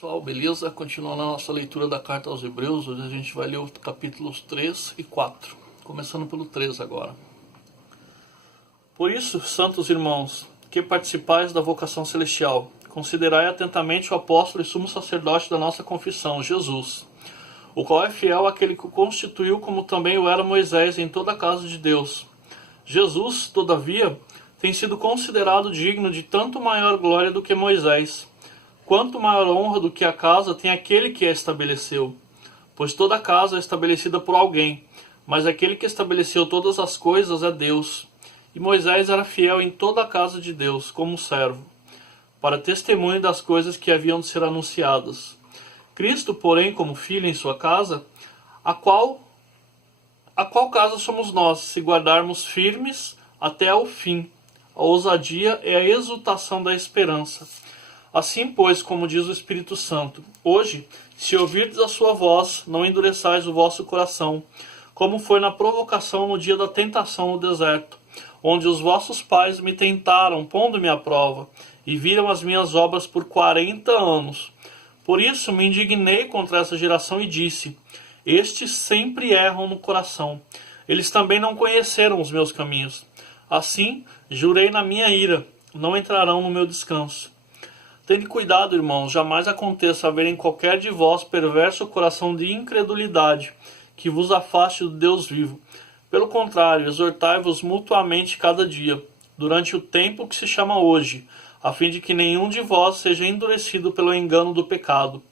Pessoal, beleza? Continuando a nossa leitura da carta aos Hebreus, hoje a gente vai ler os capítulos 3 e 4, começando pelo 3 agora. Por isso, santos irmãos, que participais da vocação celestial, considerai atentamente o apóstolo e sumo sacerdote da nossa confissão, Jesus, o qual é fiel àquele que o constituiu, como também o era Moisés em toda a casa de Deus. Jesus, todavia, tem sido considerado digno de tanto maior glória do que Moisés. Quanto maior honra do que a casa tem aquele que a estabeleceu. Pois toda casa é estabelecida por alguém, mas aquele que estabeleceu todas as coisas é Deus. E Moisés era fiel em toda a casa de Deus, como servo, para testemunho das coisas que haviam de ser anunciadas. Cristo, porém, como filho em sua casa, a qual casa somos nós, se guardarmos firmes até ao fim a ousadia é a exultação da esperança. Assim, pois, como diz o Espírito Santo, hoje, se ouvirdes a sua voz, não endureçais o vosso coração, como foi na provocação no dia da tentação no deserto, onde os vossos pais me tentaram, pondo-me à prova, e viram as minhas obras por 40 anos. Por isso me indignei contra essa geração e disse, estes sempre erram no coração. Eles também não conheceram os meus caminhos. Assim, jurei na minha ira, não entrarão no meu descanso. Tende cuidado, irmãos, jamais aconteça haver em qualquer de vós perverso coração de incredulidade, que vos afaste do Deus vivo. Pelo contrário, exortai-vos mutuamente cada dia, durante o tempo que se chama hoje, a fim de que nenhum de vós seja endurecido pelo engano do pecado,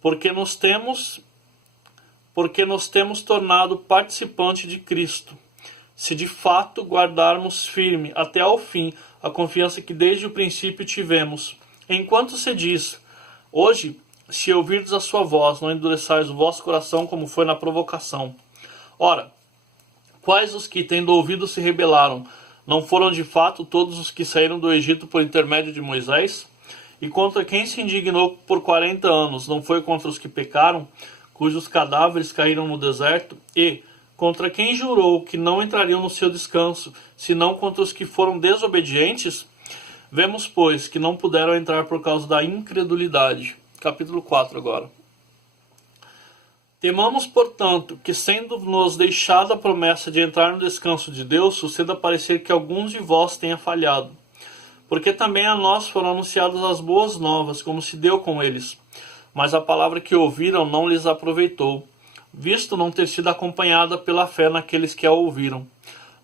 porque nos temos tornado participante de Cristo, se de fato guardarmos firme até ao fim a confiança que desde o princípio tivemos. Enquanto se diz, hoje, se ouvirdes a sua voz, não endureçais o vosso coração como foi na provocação. Ora, quais os que, tendo ouvido, se rebelaram? Não foram de fato todos os que saíram do Egito por intermédio de Moisés? E contra quem se indignou por 40 anos, não foi contra os que pecaram, cujos cadáveres caíram no deserto? E contra quem jurou que não entrariam no seu descanso, senão contra os que foram desobedientes? Vemos, pois, que não puderam entrar por causa da incredulidade. Capítulo 4 agora. Temamos, portanto, que sendo-nos deixada a promessa de entrar no descanso de Deus, suceda parecer que alguns de vós tenha falhado. Porque também a nós foram anunciadas as boas novas, como se deu com eles. Mas a palavra que ouviram não lhes aproveitou, visto não ter sido acompanhada pela fé naqueles que a ouviram.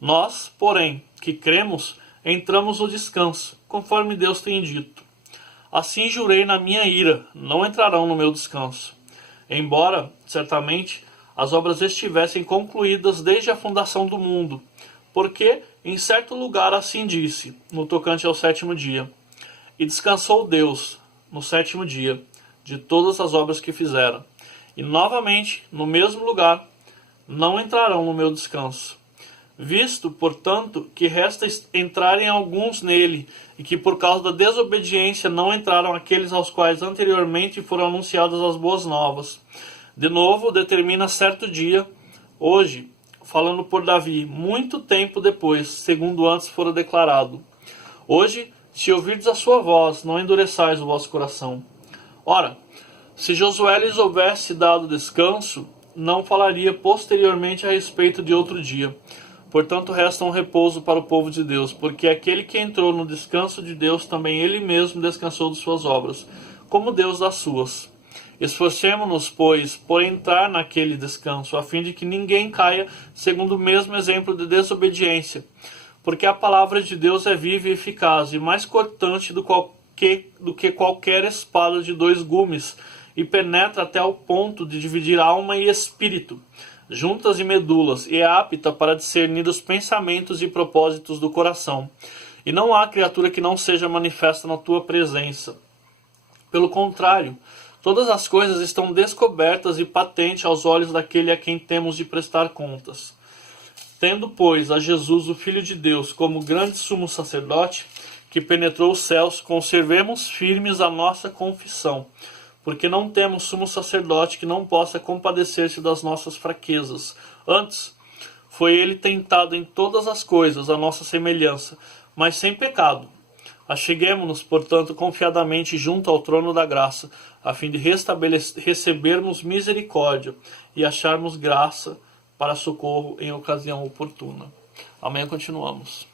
Nós, porém, que cremos, entramos no descanso, conforme Deus tem dito. Assim jurei na minha ira, não entrarão no meu descanso. Embora, certamente, as obras estivessem concluídas desde a fundação do mundo, porque em certo lugar assim disse, no tocante ao 7º dia. E descansou Deus, no 7º dia, de todas as obras que fizera. E novamente, no mesmo lugar, não entrarão no meu descanso. Visto, portanto, que resta entrarem alguns nele, e que por causa da desobediência não entraram aqueles aos quais anteriormente foram anunciadas as boas novas. De novo, determina certo dia, hoje, falando por Davi, muito tempo depois, segundo antes fora declarado. Hoje, se ouvirdes a sua voz, não endureçais o vosso coração. Ora, se Josué lhes houvesse dado descanso, não falaria posteriormente a respeito de outro dia. Portanto, resta um repouso para o povo de Deus, porque aquele que entrou no descanso de Deus, também ele mesmo descansou de suas obras, como Deus das suas. Esforcemo-nos, pois, por entrar naquele descanso, a fim de que ninguém caia segundo o mesmo exemplo de desobediência. Porque a palavra de Deus é viva e eficaz, e mais cortante do que qualquer espada de 2 gumes, e penetra até o ponto de dividir alma e espírito, juntas e medulas, e é apta para discernir os pensamentos e propósitos do coração. E não há criatura que não seja manifesta na tua presença. Pelo contrário, todas as coisas estão descobertas e patentes aos olhos daquele a quem temos de prestar contas. Tendo, pois, a Jesus, o Filho de Deus, como grande sumo sacerdote, que penetrou os céus, conservemos firmes a nossa confissão, porque não temos sumo sacerdote que não possa compadecer-se das nossas fraquezas. Antes, foi ele tentado em todas as coisas, a nossa semelhança, mas sem pecado. Acheguemo-nos, portanto, confiadamente junto ao trono da graça, a fim de recebermos misericórdia e acharmos graça para socorro em ocasião oportuna. Amanhã continuamos.